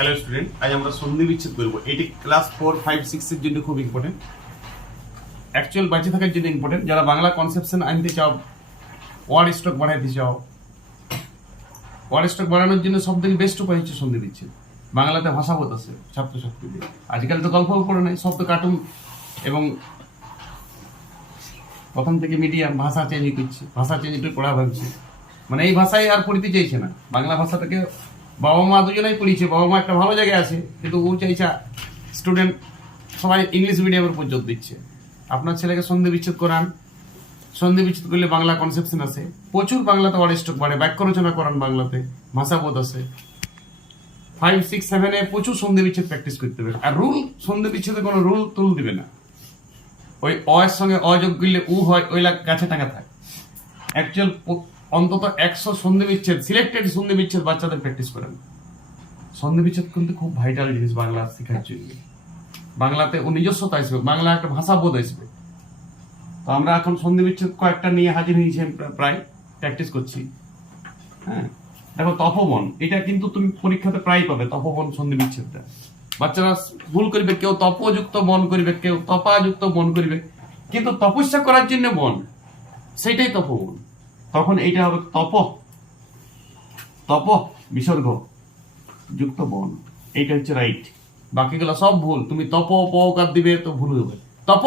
Hello student, আজ আমরা সন্ধি বিচ্ছেদ করবো। এটি ক্লাস 4, 5, 6 এর জন্য খুব ইম্পর্টেন্ট, অ্যাকচুয়াল বাঁচে থাকার জন্য ইম্পর্টেন্ট। যারা বাংলা কনসেপশন আনতে চাও, ওয়ার্ড স্টক বাড়াইতে চাও, ওয়ার্ড স্টক বাড়ানোর জন্য সব থেকে বেস্ট উপায় হচ্ছে সন্ধি বিচ্ছেদ। বাংলাতে ভাষাবোধ আছে ছাত্রছাত্রীদের। আজকাল তো গল্প পড়ে নাই, সব তো কার্টুন এবং প্রথম থেকে মিডিয়াম ভাষা চেঞ্জ করছে, ভাষা চেঞ্জ করে পড়া ভাবছে, মানে এই ভাষায় আর পড়তে চাইছে না। বাংলা ভাষাটাকে বাবা মা দুজনেই পড়িয়েছে, বাবা মা একটা ভালো জায়গায় আছে, কিন্তু ও চাইছে স্টুডেন্ট সবাই ইংলিশ মিডিয়ামের উপর জোর দিচ্ছে। আপনার ছেলেকে সন্ধি বিচ্ছেদ করান, সন্ধি বিচ্ছেদ করলে বাংলা কনসেপশন আছে, প্রচুর বাংলাতে ওয়ার্ড স্টক বাড়ে, বাক্য রচনা করান বাংলাতে, ভাষাবোধ আছে। 5, 6, 7 এ প্রচুর সন্ধি বিচ্ছেদ প্র্যাকটিস করতে হবে। আর রুল, সন্ধি বিচ্ছেদে কোনো রুল তুল দিবে না। ওই অয়ের সঙ্গে অযোগ করলে উ হয়, ওই গাছে টাঙা থাকে। অ্যাকচুয়াল অন্তত 100 সন্ধি বিচ্ছেদ, সিলেক্টেড সন্ধি বিচ্ছেদ বাচ্চাদের প্র্যাকটিস করেন। সন্ধি বিচ্ছেদ কিন্তু খুব ভাইটাল জিনিস বাংলা শেখার জন্য। বাংলাতে ও নিজস্বতা আসবে, বাংলা একটা ভাষাবোধ আসবে। তো আমরা এখন সন্ধি বিচ্ছেদ কয়েকটা নিয়ে হাজির হয়েছি, প্রায় প্র্যাকটিস করছি। হ্যাঁ, দেখো তপবন, এটা কিন্তু তুমি পরীক্ষাতে প্রায় পাবে। তপবন সন্ধি বিচ্ছেদটা বাচ্চারা ভুল করবে, কেউ তপযুক্ত বন করবে, কেউ তপাযুক্ত বন করবে, কিন্তু তপস্যা করার জন্য বন, সেইটাই তপবন। তখন এইটা হবে তপ বিসর্গ যুক্ত বন, এইটা হচ্ছে রাইট। বাকিগুলো সব ভুল। তুমি তপ পকার দিবে তো ভুল হবে। তপ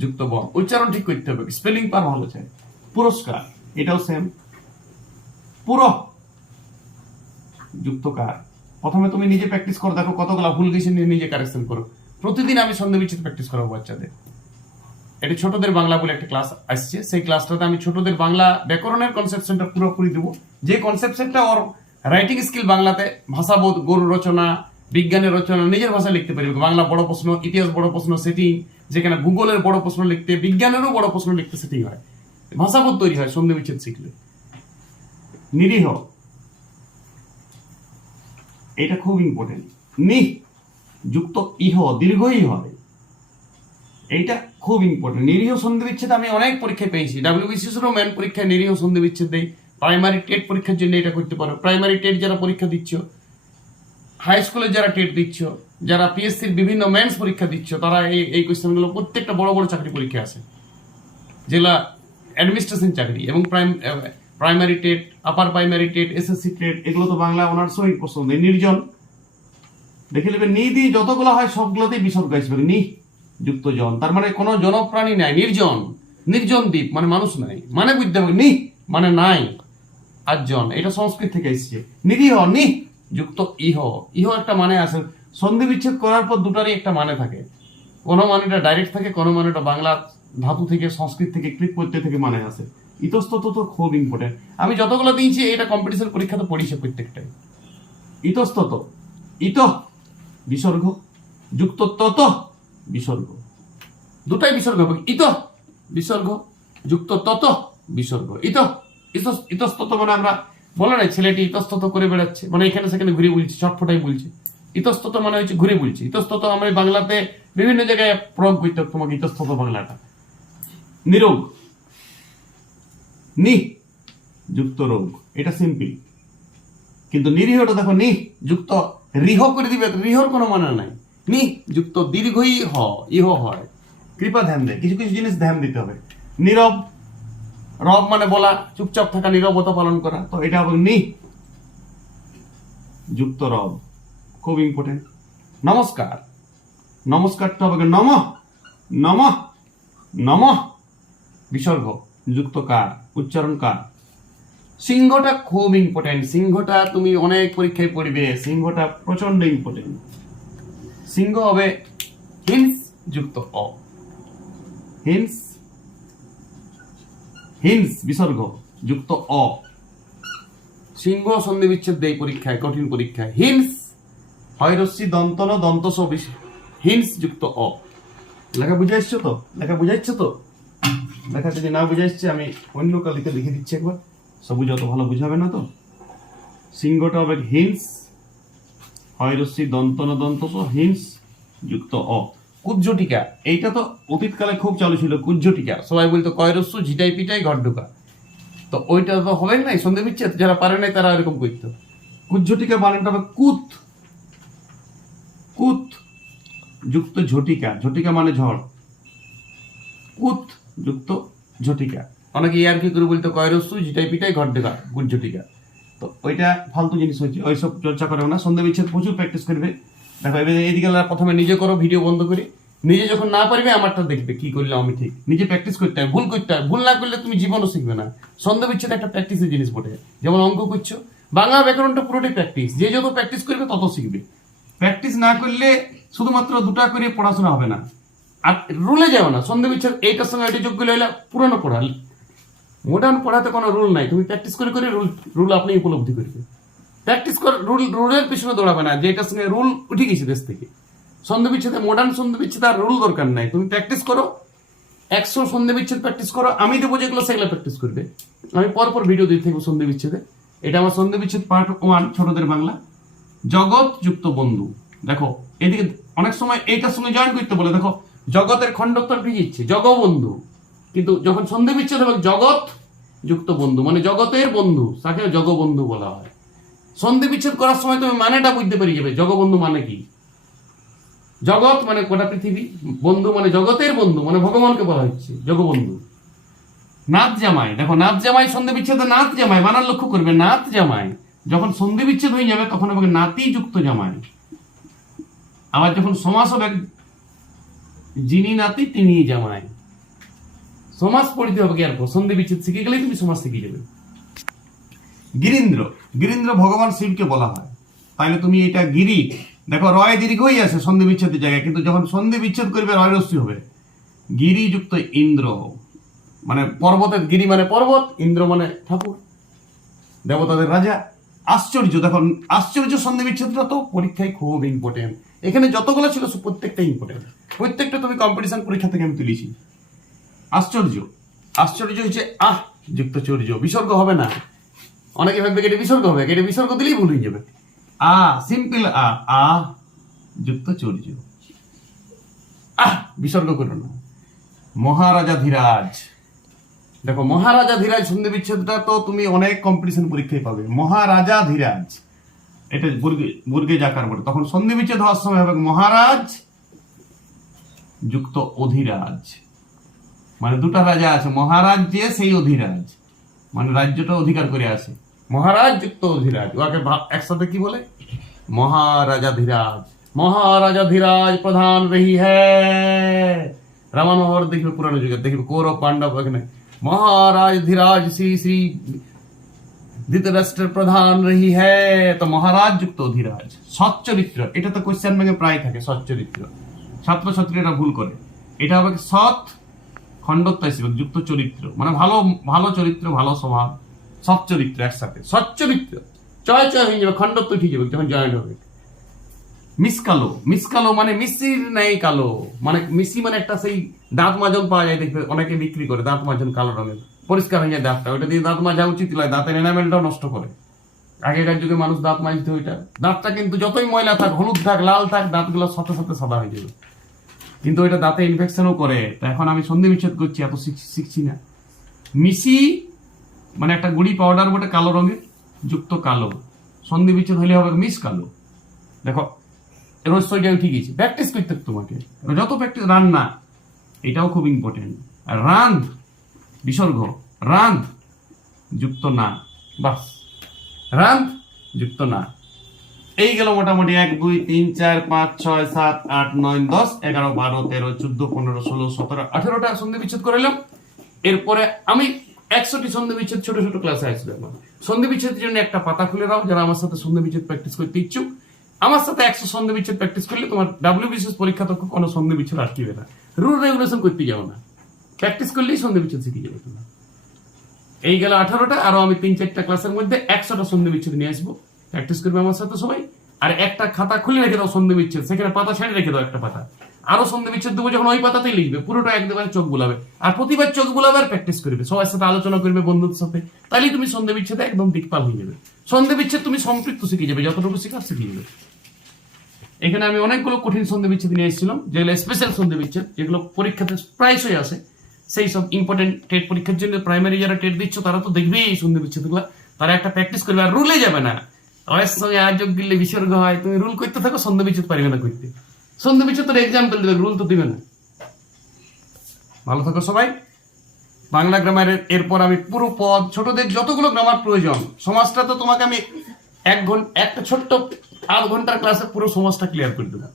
যুক্ত বন, উচ্চারণ ঠিক করতে হবে, স্পেলিং পার ভালো চাই। পুরস্কার, এটাও সেম। পুরো যুক্ত কার। প্রথমে তুমি নিজে প্র্যাকটিস করো, দেখো কতগুলো ভুল গেছে, নিজে কারেকশন করো। প্রতিদিন আমি সন্ধি বিচ্ছেদ প্র্যাকটিস করাবো বাচ্চাদের। এটা ছোটদের বাংলা বলে একটা ক্লাস আসছে, সেই ক্লাসটাতে আমি ছোটদের বাংলা ব্যাকরণের কনসেপশনটা পুরোপুরি দেবো। যে কনসেপশনটা ওর রাইটিং স্কিল, বাংলাতে ভাষাবোধ, গরু রচনা, বিজ্ঞানের রচনা, নিজের ভাষায় লিখতে পারবে। বাংলা বড় প্রশ্ন, ইতিহাস বড় প্রশ্ন সেটিং, যেখানে ভূগোলের বড় প্রশ্ন লিখতে, বিজ্ঞানেরও বড় প্রশ্ন লিখতে সেটিং হয়। ভাষাবোধ তৈরি হয় সন্ধি বিচ্ছেদ শিখলে। নিরীহ, এটা খুব ইম্পর্টেন্ট। নি যুক্ত ইহ, দীর্ঘই হয়, এইটা খুব ইম্পর্টেন্ট। নিরীহ সন্ধি বিচ্ছেদ আমি অনেক পরীক্ষায় পেয়েছি। WBCS এরও মেন পরীক্ষায় নিরীহ সন্ধি বিচ্ছেদ দেই। প্রাইমারি টেট পরীক্ষার জন্য এটা করতে পারো। প্রাইমারি টেট যারা পরীক্ষা দিচ্ছ, হাই স্কুলে যারা টেট দিচ্ছ, যারা পিএসসির বিভিন্ন মেন্স পরীক্ষা দিচ্ছ, তারা এই কোয়েশ্চেনগুলো প্রত্যেকটা বড় বড় চাকরি পরীক্ষা আছে, যেগুলা অ্যাডমিনিস্ট্রেশন চাকরি এবং primary TET, upper primary TET, SSC TET, এগুলো তো বাংলা অনার্স পছন্দ। নির্জন দেখে নেবে, নি দিয়ে যতগুলো হয় সবগুলোতেই বিসর্গ আসবে। নি যুক্ত জন, তার মানে কোনো জনপ্রাণী নাই, নির্জন, নির্জন দ্বীপ মানে মানুষ নাই, মানে বুঝতে হবে। নি মানে নাই, আর জন এটা সংস্কৃত থেকে এসেছে। নিরীহ, নি যুক্ত ইহ, ইহ একটা মানে আছে। সন্ধি বিচ্ছেদ করার পর দুটারই একটা মানে থাকে। কোনো মানেটা ডাইরেক্ট থাকে, কোনো মানেটা বাংলা ধাতু থেকে, সংস্কৃত থেকে, কৃত প্রত্যয় থেকে মানে আসে। ইতস্তত তো খুব ইম্পর্টেন্ট। আমি যতগুলো দিয়েছি এটা কম্পিটিশন পরীক্ষাতে পড়িছে প্রত্যেকটাই। ইতস্তত, ইত বিসর্গ যুক্ত তত বিসর্গ, দুটাই বিসর্গ হবে। ইত বিসর্গ যুক্ত তত বিসর্গ। ইতস্তত মানে আমরা বলে নাই ছেলেটি ইতস্তত করে বেড়াচ্ছে, মানে এখানে সেখানে ঘুরে বলছে, ছটফটাই বলছে। ইতস্তত মানে হচ্ছে ঘুরে বলছে। ইতস্তত আমরা বাংলাতে বিভিন্ন জায়গায় প্রয়োগ করতে হবে তোমাকে, ইতস্তত বাংলাটা। নিরোগ, নি যুক্ত রোগ, এটা সিম্পল। কিন্তু নিরীহটা দেখো, নি যুক্ত রিহ করে দিবে, রিহর কোনো মানে নাই। নি যুক্ত দীর্ঘই ইহ হয়। কৃপা ধ্যান দেয়, কিছু কিছু জিনিস ধ্যান দিতে হবে। নীরব, রব মানে বলা, চুপচাপ থাকা, নীরবতা পালন করা, তো এটা হবে নি যুক্ত রব, খুব ইম্পর্টেন্ট। নমস্কার, নমস্কারটা হবে নম, নম, নম বিসর্গ যুক্ত কার, উচ্চারণ কার। সিংহটা খুব ইম্পর্টেন্ট। সিংহটা তুমি অনেক পরীক্ষায় পড়বে, সিংহটা প্রচন্ড ইম্পর্টেন্ট। সিংহ হবে হিন্স যুক্ত অ, হিন্স, হিন্স বিসর্গ যুক্ত অ। সিংহ সন্ধি বিচ্ছেদ দেয় পরীক্ষায়, কঠিন পরীক্ষায়। হিন্স হয় রস্যি দন্তন দন্তস, হিন্স যুক্ত অ। লেখা বুঝাইছো তো? লেখা বুঝাইছো তো? লেখা যদি না বুঝাইছে আমি অন্য কালিতে লিখে দিচ্ছি একবার, সবুজ অত ভালো বুঝাবে না তো। সিংহটা হবে হিন্স হয় রস্যি দন্তন দন্তস, হিন্স যুক্ত অ। কুজ্জটিকা, এইটা তো অতীতকালে খুব চালু ছিল। কুজ্জটিকা সবাই বলতো কয়রস্য ঝিটাই পিটাই ঘর ঢোকা, তো ওইটা তো হবে নাই সন্ধি বিচ্ছেদ, যারা পারে নাই তারা এরকম করতো। কুজ্জটিকা বানানটা হবে কুত যুক্ত ঝটিকা, ঝটিকা মানে ঝড়, কুত যুক্ত ঝটিকা। অনেকে ইয়ার্কি করে বলতে কয়রস্তু জিটাই পিটাই ঘর দেখা গুড় ঝটিকা। তো ওইটা ফালতু জিনিস হচ্ছে, ওইসব চর্চা করবে না। সন্ধি বিচ্ছেদ প্রচুর প্র্যাকটিস করবে। দেখো এবার এইদিকে প্রথমে নিজে করো, ভিডিও বন্ধ করে নিজে যখন না পারবে আমারটা দেখবে কি করলাম আমি ঠিক। নিজে প্র্যাকটিস করতে হয়, ভুল করতে হয়। ভুল না করলে তুমি জীবনও শিখবে না। সন্ধি বিচ্ছেদ একটা প্র্যাকটিসের জিনিস বটে। যেমন অঙ্ক করছো, বাংলা ব্যাকরণটা পুরোটাই প্র্যাকটিস। যে যত প্র্যাকটিস করবে তত শিখবে। প্র্যাকটিস না করলে শুধুমাত্র দুটা করে পড়াশোনা হবে না। আর রুলে যাও না। সন্ধি বিচ্ছেদ এইটার সঙ্গে এটি যোগ করলে পুরনো পড়া। মডার্ন পড়াতে কোনো রুল নাই। তুমি প্র্যাকটিস করে করে রুল আপনি উপলব্ধি করবে। প্র্যাকটিস করে রুলের পিছনে দৌড়াবে না যে এটার সঙ্গে রুল উঠে গেছে দেশ থেকে। সন্ধি বিচ্ছেদে, মডার্ন সন্ধি বিচ্ছেদ আর রুল দরকার নাই। তুমি প্র্যাকটিস করো, 100 সন্ধি বিচ্ছেদ প্র্যাকটিস করো। আমি দেবো যেগুলো সেগুলো প্র্যাকটিস করবে। আমি পরপর ভিডিও দিয়ে থাকবো সন্ধি বিচ্ছেদে। এটা আমার সন্ধি বিচ্ছেদ পার্ট 1, ছোটদের বাংলা। জগৎ যুক্ত বন্ধু। দেখো এদিকে অনেক সময় এইটার সঙ্গে জয়েন করতে বলে। দেখো জগতের খণ্ডত্ব ভিজিচ্ছে জগবন্ধু, কিন্তু যখন সন্ধি বিচ্ছেদ হবে জগৎ যুক্ত বন্ধু মানে জগতের বন্ধু, তাকে জগবন্ধু বলা হয়। সন্ধি বিচ্ছেদ করার সময় তুমি মানেটা বুঝতে পেরে যাবে জগবন্ধু মানে কি। জগৎ মানে গোটা পৃথিবী, বন্ধু মানে জগতের বন্ধু মানে ভগবানকে বলা হচ্ছে জগবন্ধু। নাথ জামাই, দেখো নাথ জামাই সন্ধি বিচ্ছেদে নাথ জামাই বানার লক্ষ্য করবে। নাথ জামাই যখন সন্ধি বিচ্ছেদ হয়ে যাবে তখন হবে নাতি যুক্ত জামাই। আবার যখন সমাস হবে যিনি নাতি তিনি জামাই। সমাস পড়িতে হবে কি আর সন্ধি বিচ্ছেদ শিখে গেলেই তুমি সমাজ শিখে যাবে। গিরীন্দ্র, গিরীন্দ্র ভগবান শিবকে বলা হয়। তাহলে তুমি এটা গিরি, দেখো রয় দীর্ঘই আছে সন্ধি বিচ্ছেদের জায়গায়, কিন্তু যখন সন্ধি বিচ্ছেদ করবে রয় রস্যি হবে। গিরি যুক্ত ইন্দ্র মানে পর্বতের, গিরি মানে পর্বত, ইন্দ্র মানে ঠাকুর, দেবতাদের রাজা। আশ্চর্য, দেখো আশ্চর্য সন্ধি বিচ্ছেদটা তো পরীক্ষায় খুব ইম্পর্টেন্ট। এখানে যতগুলো ছিল প্রত্যেকটা ইম্পর্টেন্ট। প্রত্যেকটা তুমি কম্পিটিশন পরীক্ষা থেকে আমি তুলেছি। আশ্চর্য, আশ্চর্য হচ্ছে আহ যুক্ত চর্য, বিসর্গ হবে না। অনেকে ভাববে এটা বিসর্গ হবে, এটা বিসর্গ দিলেই ভুল হয়ে যাবে। আ সিম্পল আ যুক্ত চর্য, আহ বিসর্গ করো না। মহারাজা ধীরাজ, দেখো মহারাজা ধীরাজ সন্ধি বিচ্ছেদটা তো তুমি অনেক কম্পিটিশন পরীক্ষায় পাবে। মহারাজা ধীরাজ এটা বর্গে জাকার বটে। তখন সন্ধি বিচ্ছেদ হওয়ার সময় হবে মহারাজ যুক্ত অধিরাজ মানে দুটা রাজা আছে, মহারাজ যে সেই অধিরাজ মানে রাজ্যটা অধিকার করে আসে। মহারাজ যুক্ত অধিরাজ, ওকে একসাথে কি বলে? মহারাজা ধীরাজ। মহারাজা ধীরাজ প্রধান রহি হ্যায়। রামানোহর দেখবে পুরানো যুগে, দেখবে কৌরব পাণ্ডব এখানে মহারাজ ধীরাজ শ্রী শ্রী ধৃতরাষ্ট্রের প্রধান রহি হ্যায়। তো মহারাজ যুক্ত অধিরাজ। সচ্চরিত্র, এটা তো কোশ্চেন ব্যাংকে প্রায় থাকে। সচ্চরিত্র ছাত্রছাত্রীরা ভুল করে। এটা হবে সৎ খণ্ডত্ব হিসেবে যুক্ত চরিত্র মানে ভালো ভালো চরিত্র, ভালো স্বভাব। সচ্চরিত্র একসাথে, সচ্চরিত্র চয় চয় হয়ে যাবে, খণ্ডত্ব উঠে যাবে যখন জয়েন্ট হবে। মিসকালো, মিসকালো মানে মিসির নেই কালো মানে মিসি মানে একটা সেই দাঁত মাজন পাওয়া যায়, দেখবে অনেকে বিক্রি করে দাঁত মাজন কালো রঙের, পরিষ্কার হয়ে যায় দাঁতটা। ওইটা দিয়ে দাঁত মাজা উচিত নয়, দাঁতের এনামেলটাও নষ্ট করে। আগেকার যুগে মানুষ দাঁত মাজতে ওইটা, দাঁতটা কিন্তু যতই ময়লা থাক, হলুদ থাক, লাল থাক, দাঁতগুলো সাথে সাথে সাদা হয়ে যাবে, কিন্তু ওইটা দাঁতে ইনফেকশনও করে। তো এখন আমি সন্ধি বিচ্ছেদ করছি, এত শিখছি না। মিসি মানে একটা গুড়ি পাউডার বটে কালো রঙের, যুক্ত কালো। সন্ধি বিচ্ছেদ হলে হবে মিস কালো। দেখো রসইটা ঠিক আছে, প্র্যাকটিস করতে তোমাকে যত প্র্যাকটিস। রান্না এটাও খুব ইম্পর্টেন্ট। রান্ধ বিসর্গ, রান্ধ যুক্ত না, বাস রান্ধ যুক্ত না। এই গেল মোটামুটি 1 2 3 4 5 6 7 8 9 10 11 12 13 14 15 16 17 18টা সন্ধি বিচ্ছেদ করালাম। এরপরে আমি 100টি সন্ধি বিচ্ছেদ ছোট ছোট ক্লাসে আসবে। সন্ধি বিচ্ছেদের জন্য একটা পাতা খুলে দাও যারা আমার সাথে সন্ধি বিচ্ছেদ প্র্যাকটিস করতে ইচ্ছুক। আমার সাথে 100 সন্ধি বিচ্ছেদ প্র্যাকটিস করলে তোমার WBCS পরীক্ষা তো কোনো সন্ধি বিচ্ছেদ আটকিবে না। রুল রেগুলেশন করতে যাও না, প্র্যাকটিস করলেই সন্ধি বিচ্ছেদ শিখে যাবে তোমরা। এই গেল 18টা, আরো আমি 3-4টা ক্লাসের মধ্যে 100টা সন্ধি বিচ্ছেদ নিয়ে আসবো। প্র্যাকটিস করবে আমার সাথে সবাই। আর একটা খাতা খুলে রেখে দাও সন্ধি বিচ্ছেদ, সেখানে পাতা ছেড়ে রেখে দাও একটা পাতা। আরো সন্ধি বিচ্ছেদ দেবো যখন ওই পাতাতেই লিখবে, পুরোটা একদম চোখ বুলাবে। আর প্রতিবার চোখ বুলাবে আর প্র্যাকটিস করবে, সবার সাথে আলোচনা করবে, বন্ধুদের সাথে। তাইলে তুমি সন্ধি বিচ্ছেদে একদম দিকপাল হয়ে যাবে। সন্ধি বিচ্ছেদ তুমি সম্পৃক্ত শিখে যাবে, যতটুকু শেখার শিখে যাবে। এখানে আমি অনেকগুলো কঠিন সন্ধি বিচ্ছেদ নিয়ে এসেছিলাম, যেগুলো স্পেশাল সন্ধি বিচ্ছেদ, যেগুলো পরীক্ষাতে প্রায়শই আসে। সেই সব ইম্পর্টেন্ট টেট পরীক্ষার জন্য প্রাইমারি যারা টেট দিচ্ছ তারা তো দেখবেই এই সন্ধি বিচ্ছেদগুলো, তারা একটা প্র্যাকটিস করবে। আর রুলে যাবে না, অয়ের সঙ্গে আয়োজক গিলে বিসর্গ হয়, তুমি রুল করতে থাকো, সন্ধি বিচ্ছেদ পারবে না করতে। সন্ধি বিচ্ছেদের এক্সাম্পল দেবে, রুল তো দিবে না। ভালো থাকো সবাই। বাংলা গ্রামারের এরপর আমি পুরো পদ, ছোটদের যতগুলো গ্রামার প্রয়োজন, সমাজটা তো তোমাকে আমি একটা ছোট্ট আধ ঘন্টার ক্লাসে পুরো সমাজটা ক্লিয়ার করে দেবো।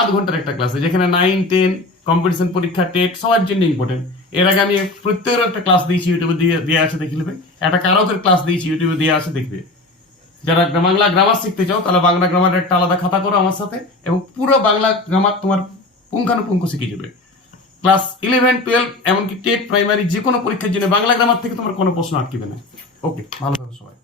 আধ ঘন্টার একটা ক্লাসে, যেখানে 9, 10 কম্পিটিশন পরীক্ষা, টেট সবার জন্য ইম্পর্টেন্ট। এর আগে আমি প্রত্যেকের একটা ক্লাস দিয়েছি, ইউটিউবে দিয়ে আছে, দেখে নেবে। একটা কারকের ক্লাস দিয়েছি, ইউটিউবে দিয়ে আছে, দেখবে। যারা বাংলা গ্রামার শিখতে চাও, তাহলে বাংলা গ্রামারের একটা আলাদা খাতা করো আমার সাথে, এবং পুরো বাংলা গ্রামার তোমার পুঙ্খানুপুঙ্খ শিখে যাবে। ক্লাস 11, 12 এমনকি টেট, প্রাইমারি যে কোনো পরীক্ষার জন্য বাংলা গ্রামার থেকে তোমার কোনো প্রশ্ন আটকিবে না। ওকে, ভালো থাকো সবাই।